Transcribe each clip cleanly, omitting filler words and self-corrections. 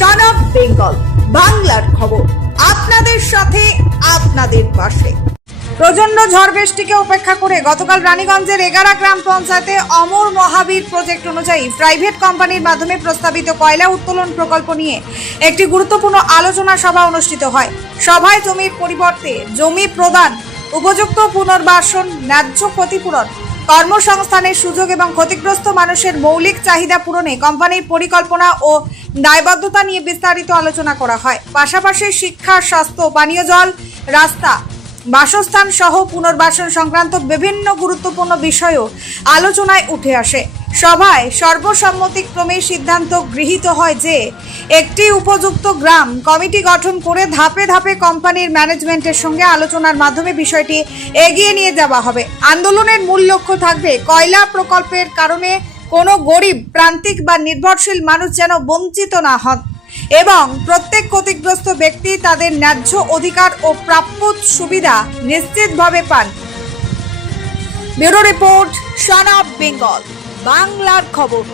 Son of Bengal বাংলার খবর, আপনাদের সাথে আপনাদের পাশে। প্রচন্ড ঝড় বৃষ্টিকে উপেক্ষা করে গতকাল রানীগঞ্জের এগারা গ্রাম পঞ্চায়েতে অমর মহাবীর প্রজেক্ট অনুযায়ী প্রাইভেট কোম্পানির মাধ্যমে প্রস্তাবিত কয়লা উত্তোলন প্রকল্প নিয়ে একটি গুরুত্বপূর্ণ আলোচনা সভা অনুষ্ঠিত হয়। সভায় জমির পরিবর্তে জমি প্রদান, উপযুক্ত পুনর্বাসন, ন্যায্য ক্ষতিপূরণ, কর্মসংস্থানের সুযোগ এবং ক্ষতিগ্রস্ত মানুষের মৌলিক চাহিদা পূরণে কোম্পানির পরিকল্পনা ও দায়বদ্ধতা নিয়ে বিস্তারিত আলোচনা করা হয়। পাশাপাশি শিক্ষা, স্বাস্থ্য, পানীয় জল, রাস্তা, বাসস্থান সহ পুনর্বাসন সংক্রান্ত বিভিন্ন গুরুত্বপূর্ণ বিষয়ও আলোচনায় উঠে আসে। সভায় সর্বসম্মতিক্রমে সিদ্ধান্ত গৃহীত হয় যে একটি উপযুক্ত গ্রাম কমিটি গঠন করে ধাপে ধাপে কোম্পানির ম্যানেজমেন্টের সঙ্গে আলোচনার মাধ্যমে বিষয়টি এগিয়ে নিয়ে যাওয়া হবে। আন্দোলনের মূল লক্ষ্য থাকবে কয়লা প্রকল্পের কারণে কোনো গরিব, প্রান্তিক বা নির্ভরশীল মানুষ যেন বঞ্চিত না হন এবং প্রত্যেক ক্ষতিগ্রস্ত ব্যক্তি তাদের ন্যায্য অধিকার ও প্রাপ্য সুবিধা নিশ্চিতভাবে পান। Bureau report, son of Bengal বাংলার খবর।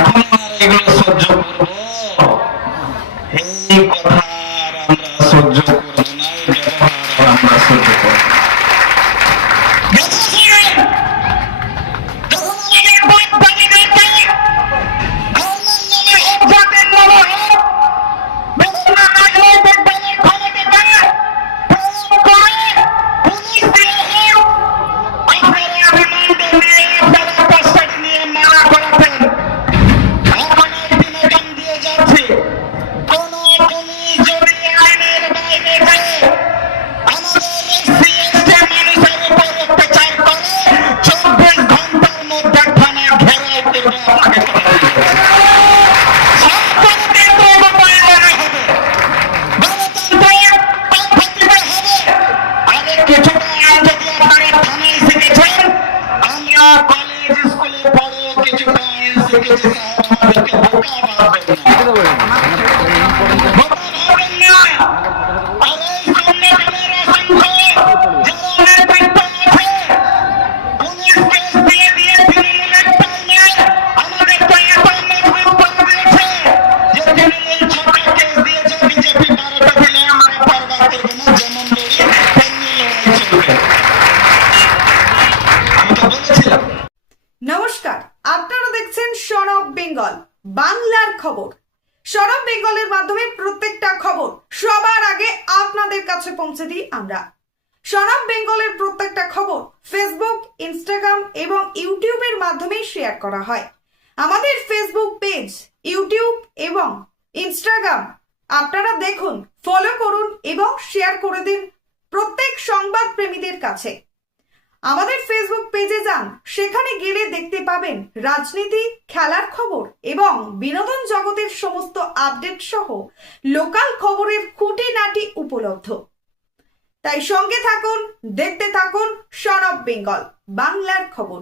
এখন এগুলো সহ্য করবো, এই কথা আমরা সহ্য করবো না, এই ব্যবহার আমরা সহ্য করবো। নমস্কার, আপনারা দেখছেন সন অফ বেঙ্গল বাংলার খবর। সন অফ বেঙ্গলের মাধ্যমে প্রত্যেকটা খবর সবার আগে আপনাদের কাছে পৌঁছে দিই আমরা। সন অফ বেঙ্গলের প্রত্যেকটা খবর ফেসবুক, ইনস্টাগ্রাম এবং ইউটিউবের মাধ্যমে শেয়ার করা হয়। আমাদের ফেসবুক পেজ, ইউটিউব এবং ইনস্টাগ্রাম আপনারা দেখুন, ফলো করুন এবং শেয়ার করে দিন প্রত্যেক সংবাদ প্রেমীদের কাছে। আমাদের ফেসবুক পেজে যান, সেখানে গেলে দেখতে পাবেন রাজনীতি, খেলার খবর এবং বিনোদন জগতের সমস্ত আপডেট সহ লোকাল খবরের খুঁটিনাটি উপলব্ধ। তাই সঙ্গে থাকুন, দেখতে থাকুন সন অফ বেঙ্গল বাংলার খবর।